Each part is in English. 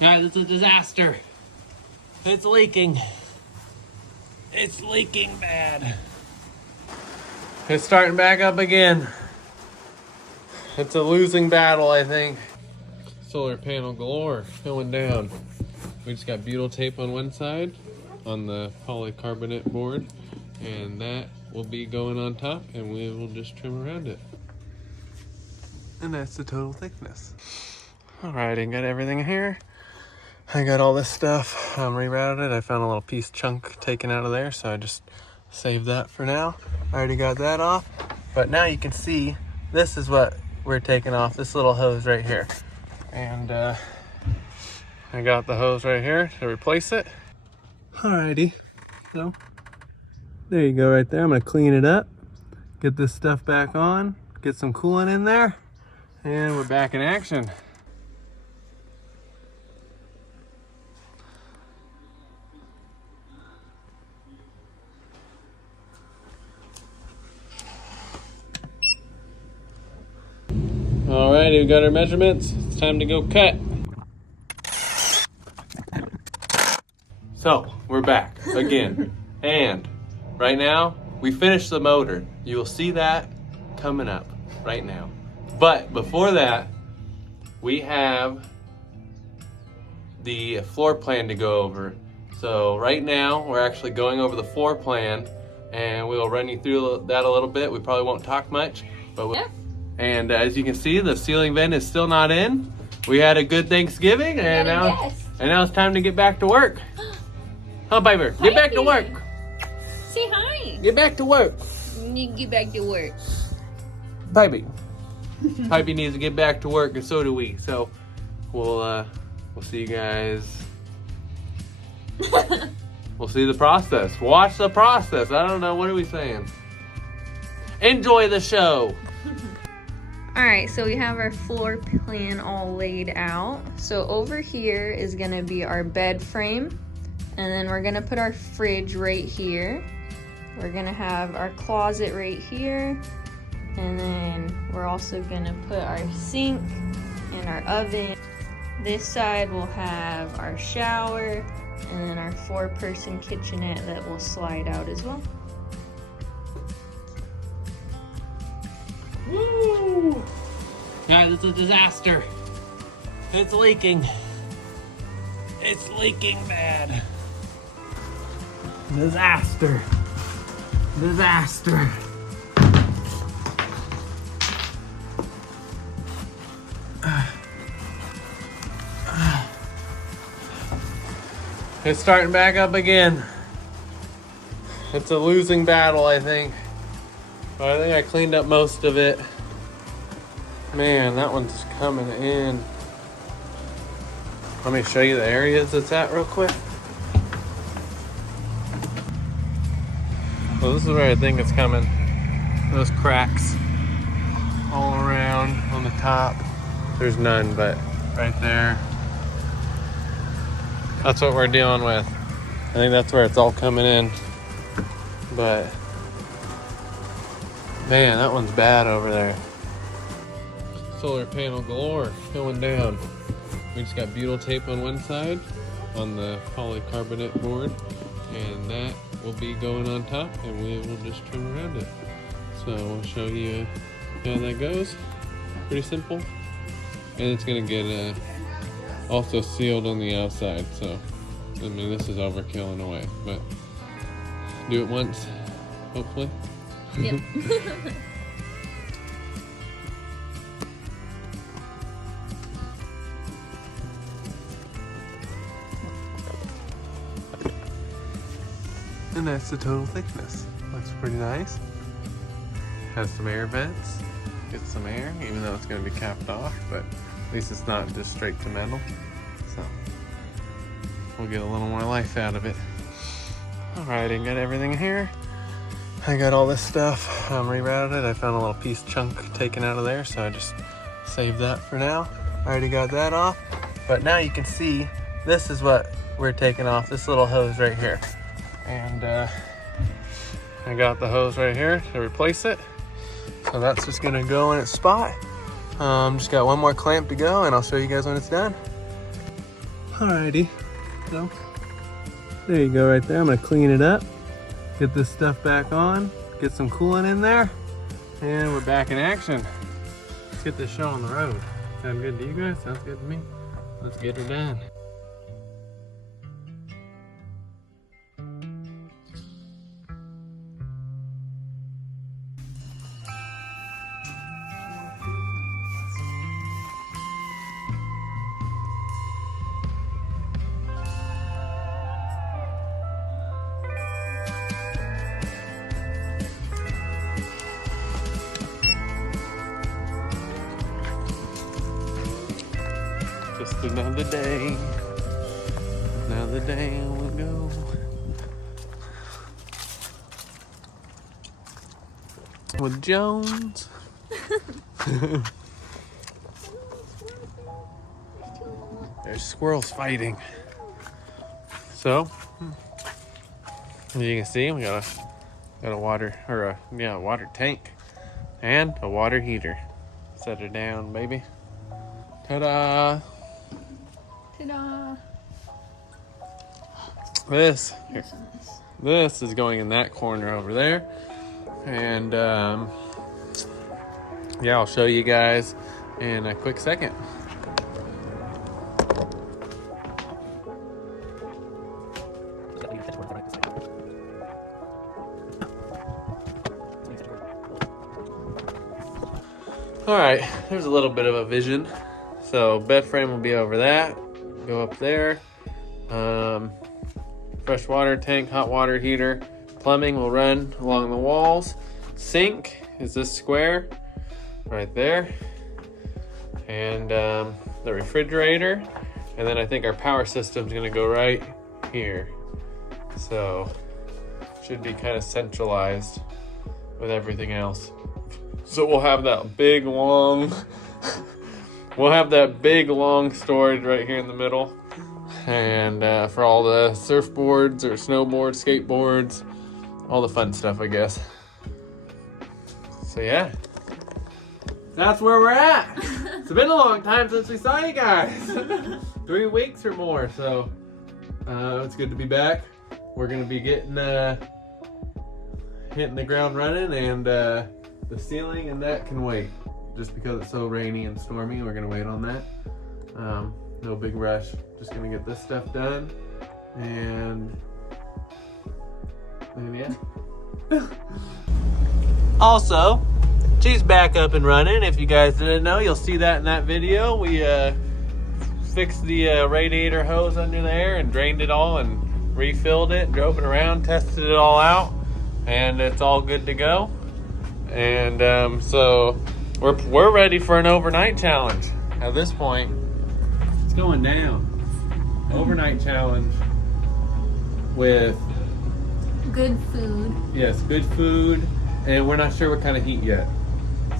Guys, it's a disaster. It's leaking. It's leaking bad. It's starting back up again. It's a losing battle, I think. Solar panel galore going down. We just got butyl tape on one side on the polycarbonate board, and that will be going on top, and we will just trim around it. And that's the total thickness. Alrighty, got everything here. I got all this stuff rerouted it. I found a little piece chunk taken out of there, so I just saved that for now. I already got that off, but now you can see this is what we're taking off, this little hose right here. And I got the hose right here to replace it. Alrighty, so there you go right there. I'm gonna clean it up, get this stuff back on, get some coolant in there, and we're back in action. Alrighty, we got our measurements. It's time to go cut. So, we're back again. And right now, we finished the motor. You will see that coming up right now. But before that, we have the floor plan to go over. So right now, we're actually going over the floor plan, and we'll run you through that a little bit. We probably won't talk much, but and as you can see, the ceiling vent is still not in. We had a good Thanksgiving, and now it's time to get back to work. Huh, Piper? Get back to work. Say hi. Get back to work. Get back to work. Pipey. Pipey needs to get back to work, and so do we. So we'll see you guys. We'll see the process. Watch the process. I don't know. What are we saying? Enjoy the show. Alright, so we have our floor plan all laid out. So over here is going to be our bed frame. And then we're going to put our fridge right here. We're going to have our closet right here. And then we're also going to put our sink and our oven. This side will have our shower. And then our 4-person kitchenette that will slide out as well. Woo! Guys, it's a disaster. It's leaking. It's leaking bad. Disaster. Disaster. It's starting back up again. It's a losing battle, I think. But I think I cleaned up most of it. Man, that one's coming in. Let me show you the areas it's at real quick. Well, this is where I think it's coming. Those cracks all around on the top. There's none, but right there. That's what we're dealing with. I think that's where it's all coming in. But man, that one's bad over there. Solar panel galore going down. We just got butyl tape on one side on the polycarbonate board, and that will be going on top, and we will just trim around it. So I'll show you how that goes. Pretty simple. And it's gonna get also sealed on the outside. So I mean, this is overkill in a way, but do it once, hopefully. Yep. And that's the total thickness. Looks pretty nice. Has some air vents. Get some air, even though it's going to be capped off, but at least it's not just straight to metal. So we'll get a little more life out of it. Alrighty, got everything here. I got all this stuff rerouted it. I found a little piece chunk taken out of there, so I just saved that for now. I already got that off, but now you can see this is what we're taking off, this little hose right here. And I got the hose right here to replace it. So that's just gonna go in its spot. Just got one more clamp to go, and I'll show you guys when it's done. Alrighty, so there you go right there. I'm gonna clean it up, get this stuff back on, get some coolant in there, and we're back in action. Let's get this show on the road. Sound good to you guys? Sounds good to me. Let's get her done. Just another day will go. With Jones. There's squirrels fighting. So, as you can see, we got a water, or a water tank and a water heater. Set her down, baby. Ta-da! Ta-da! This is going in that corner over there, and yeah, I'll show you guys in a quick second. All right, there's a little bit of a vision. So bed frame will be over that. Go up there. Fresh water tank, hot water heater. Plumbing will run along the walls. Sink is this square right there. And the refrigerator. And then I think our power system's gonna go right here. So should be kind of centralized with everything else. So we'll have that big long storage right here in the middle, and for all the surfboards or snowboards, skateboards, all the fun stuff, I guess. So yeah, that's where we're at. It's been a long time since we saw you guys. 3 weeks or more, so it's good to be back. We're gonna be getting hitting the ground running, and the ceiling and that can wait. Just because it's so rainy and stormy, we're gonna wait on that. No big rush. Just gonna get this stuff done, and yeah. Also, she's back up and running. If you guys didn't know, you'll see that in that video. We fixed the radiator hose under there and drained it all and refilled it, drove it around, tested it all out, and it's all good to go. And so we're ready for an overnight challenge. At this point, it's going down. Overnight challenge with good food. Yes, good food, and we're not sure what kind of heat yet.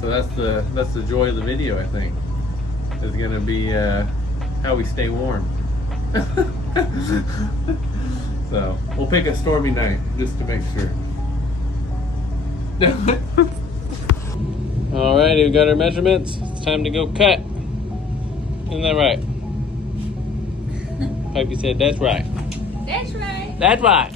So that's the joy of the video, I think. Is gonna be how we stay warm. So we'll pick a stormy night just to make sure. Alrighty, we got our measurements. It's time to go cut. Isn't that right? Pipey said that's right. That's right. That's right.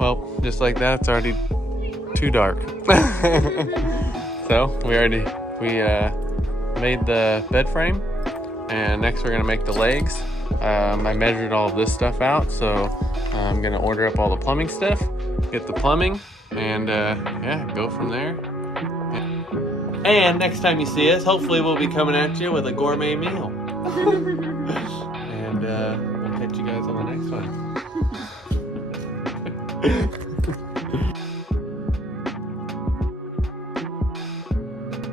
Well, just like that, it's already too dark. So we made the bed frame, and next we're gonna make the legs. I measured all of this stuff out, so I'm gonna order up all the plumbing stuff, get the plumbing, and yeah, go from there. And next time you see us, hopefully we'll be coming at you with a gourmet meal. And we'll catch you guys on the next one.